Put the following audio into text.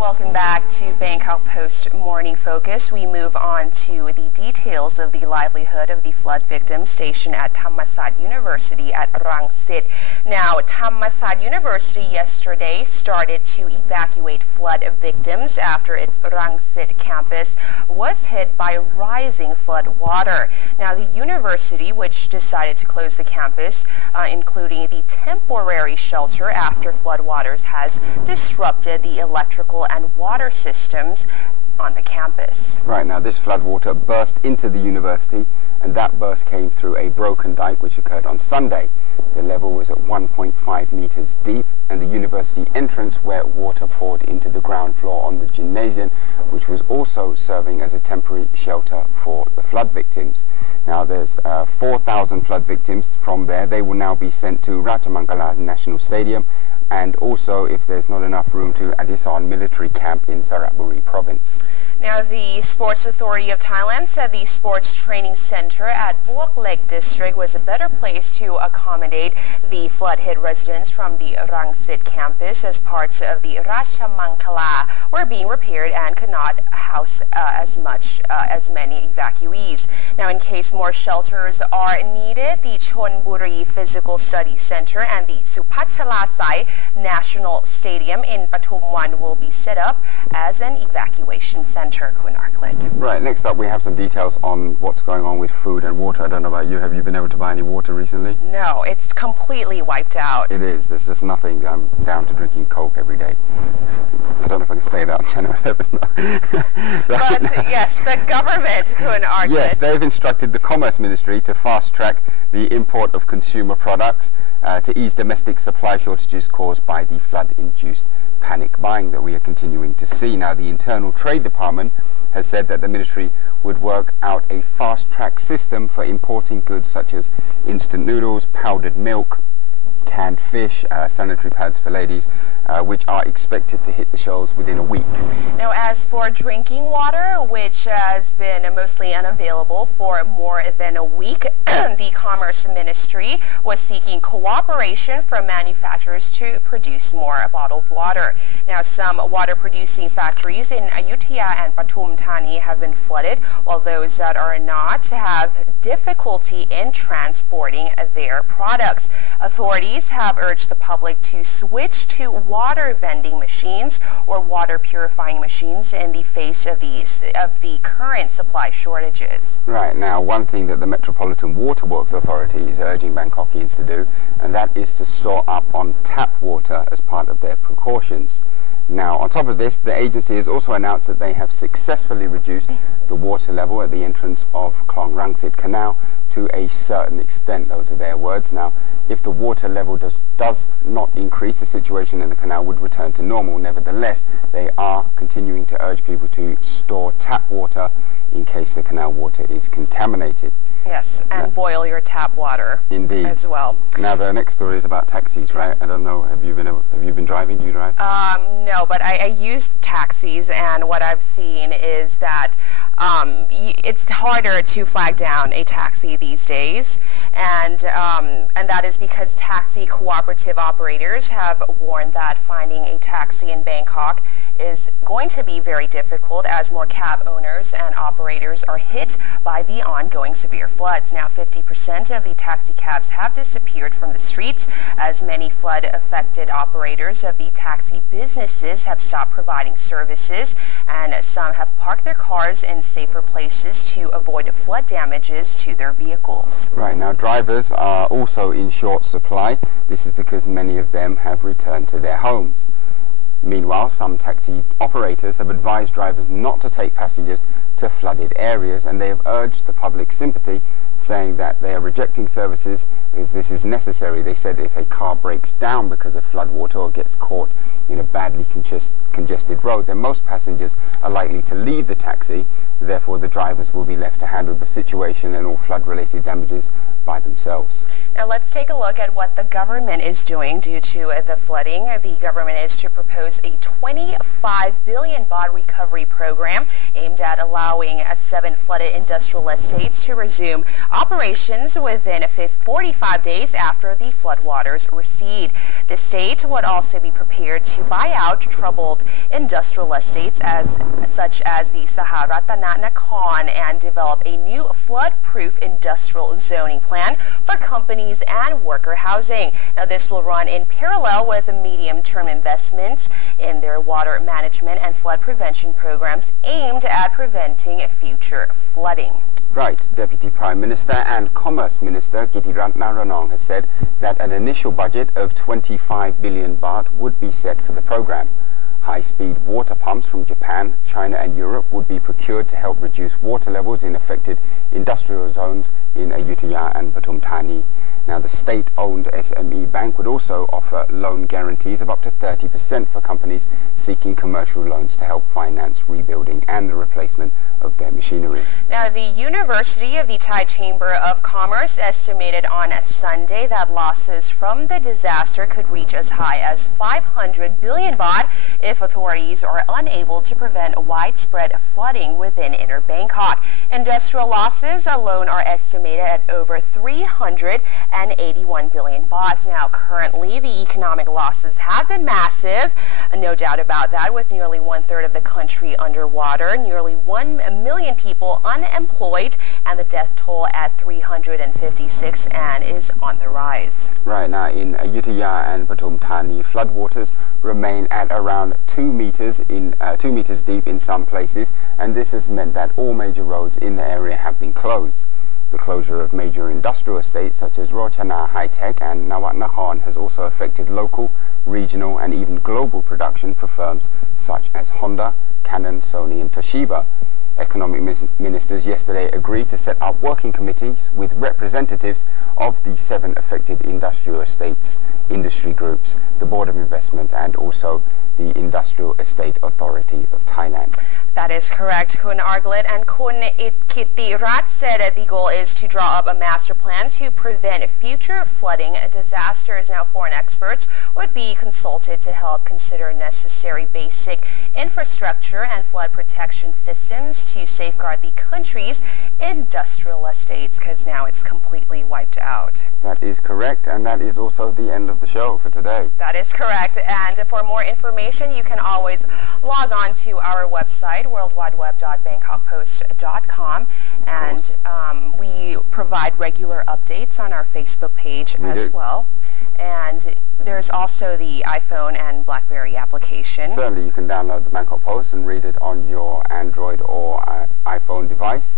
welcome back to Bangkok Post Morning Focus. We move on to the details of the livelihood of the flood victims stationed at Thammasat University at Rangsit. Now, Thammasat University yesterday started to evacuate flood victims after its Rangsit campus was hit by rising flood water. Now, the university, which decided to close the campus, including the temporary shelter after floodwaters, has disrupted the electrical and water systems on the campus. Right, now this floodwater burst into the university, and that burst came through a broken dike which occurred on Sunday. The level was at 1.5 meters deep, and the university entrance where water poured into the ground floor on the gymnasium, which was also serving as a temporary shelter for the flood victims. Now there's 4,000 flood victims from there. They will now be sent to Rajamangala National Stadium, and also, if there's not enough room, to Adisan military camp in Saratburi province. Now, the Sports Authority of Thailand said the sports training center at Buok Lake district was a better place to accommodate the flood-hit residents from the Rangsit campus, as parts of the Rajamangala were being repaired and could not house as many evacuees. Now, in case more shelters are needed, the Chonburi Physical Studies Center and the Supachalasai National Stadium in Pathumwan will be set up as an evacuation center. Right, next up we have some details on what's going on with food and water. I don't know about you. Have you been able to buy any water recently? No, it's completely wiped out. It is. There's just nothing. I'm down to drinking Coke every day. I don't know if I can say that on Channel 11. But yes, the government couldn't argue it. Yes, they've instructed the Commerce Ministry to fast-track the import of consumer products to ease domestic supply shortages caused by the flood-induced panic buying that we are continuing to see. Now, the Internal Trade Department has said that the ministry would work out a fast-track system for importing goods such as instant noodles, powdered milk, canned fish, sanitary pads for ladies, which are expected to hit the shelves within a week. Now, as for drinking water, which has been mostly unavailable for more than a week, the Commerce Ministry was seeking cooperation from manufacturers to produce more bottled water. Now, some water-producing factories in Ayutthaya and Pathum Thani have been flooded, while those that are not have difficulty in transporting their products. Authorities have urged the public to switch to water vending machines or water purifying machines in the face of the current supply shortages. Right, now one thing that the Metropolitan Water Works Authority is urging Bangkokians to do, and that is to store up on tap water as part of their precautions. Now, on top of this, the agency has also announced that they have successfully reduced the water level at the entrance of Klong Rangsit Canal to a certain extent. Those are their words. Now, if the water level does not increase, the situation in the canal would return to normal. Nevertheless, they are continuing to urge people to store tap water in case the canal water is contaminated. Yes, and boil your tap water. Indeed. As well. Now the next story is about taxis, right? I don't know. Have you been driving? Do you drive? No, but I use taxis, and what I've seen is that it's harder to flag down a taxi these days, and that is because taxi cooperative operators have warned that finding a taxi in Bangkok is going to be very difficult as more cab owners and operators are hit by the ongoing severe floods. Now, 50% of the taxi cabs have disappeared from the streets, as many flood-affected operators of the taxi businesses have stopped providing services, and some have parked their cars in safer places to avoid flood damages to their vehicles. Right, now drivers are also in short supply. This is because many of them have returned to their homes. Meanwhile, some taxi operators have advised drivers not to take passengers to flooded areas, and they have urged the public sympathy, saying that they are rejecting services because this is necessary. They said if a car breaks down because of floodwater or gets caught in a badly congested road, then most passengers are likely to leave the taxi. Therefore, the drivers will be left to handle the situation, and all flood-related damages by themselves. Now let's take a look at what the government is doing due to the flooding. The government is to propose a 25 billion baht recovery program aimed at allowing 7 flooded industrial estates to resume operations within 45 days after the floodwaters recede. The state would also be prepared to buy out troubled industrial estates such as the Saharatana Nakhon and develop a new flood-proof industrial zoning plan for companies and worker housing. Now this will run in parallel with medium-term investments in their water management and flood prevention programs aimed at preventing future flooding. Right. Deputy Prime Minister and Commerce Minister Gitiratna Ranong has said that an initial budget of 25 billion baht would be set for the program. High-speed water pumps from Japan, China and Europe would be procured to help reduce water levels in affected industrial zones in Ayutthaya and Pathum Thani. Now, the state-owned SME bank would also offer loan guarantees of up to 30% for companies seeking commercial loans to help finance rebuilding and the replacement of their machinery. Now, the University of the Thai Chamber of Commerce estimated on Sunday that losses from the disaster could reach as high as 500 billion baht if authorities are unable to prevent widespread flooding within inner Bangkok. Industrial losses alone are estimated at over 381 billion baht. Now, currently, the economic losses have been massive, no doubt about that, with nearly 1/3 of the country underwater, nearly 1 million people unemployed, and the death toll at 356 and is on the rise. Right now, in Ayutthaya and Pathum Thani, floodwaters remain at around 2 meters deep in some places, and this has meant that all major roads in the area have been closed. The closure of major industrial estates such as Rochana High Tech and Nawat Nakhon has also affected local, regional and even global production for firms such as Honda, Canon, Sony and Toshiba. Economic ministers yesterday agreed to set up working committees with representatives of the 7 affected industrial estates, industry groups, the Board of Investment and also the Industrial Estate Authority of Thailand. That is correct. Kun Arglet and Kun Itkitirat said the goal is to draw up a master plan to prevent future flooding disasters. Now, foreign experts would be consulted to help consider necessary basic infrastructure and flood protection systems to safeguard the country's industrial estates, because now it's completely wiped out. That is correct, and that is also the end of the show for today. That is correct, and for more information you can always log on to our website, worldwideweb.bangkokpost.com, and we provide regular updates on our Facebook page as well. And there's also the iPhone and BlackBerry application. Certainly, you can download the Bangkok Post and read it on your Android or iPhone device.